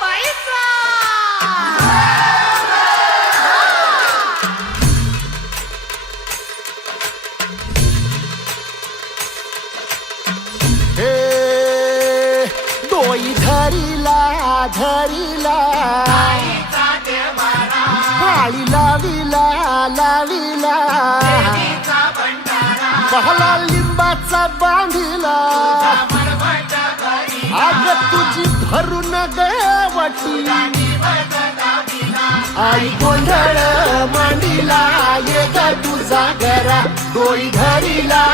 बाईचा हे डोई धरिला धरिला पाळी लाविला लाविला बहला लिंबाचा बांधिला. आग तुझी भरून गवटी आई गोंधळ मांडिला ये तुझा घरा डोई धरिला.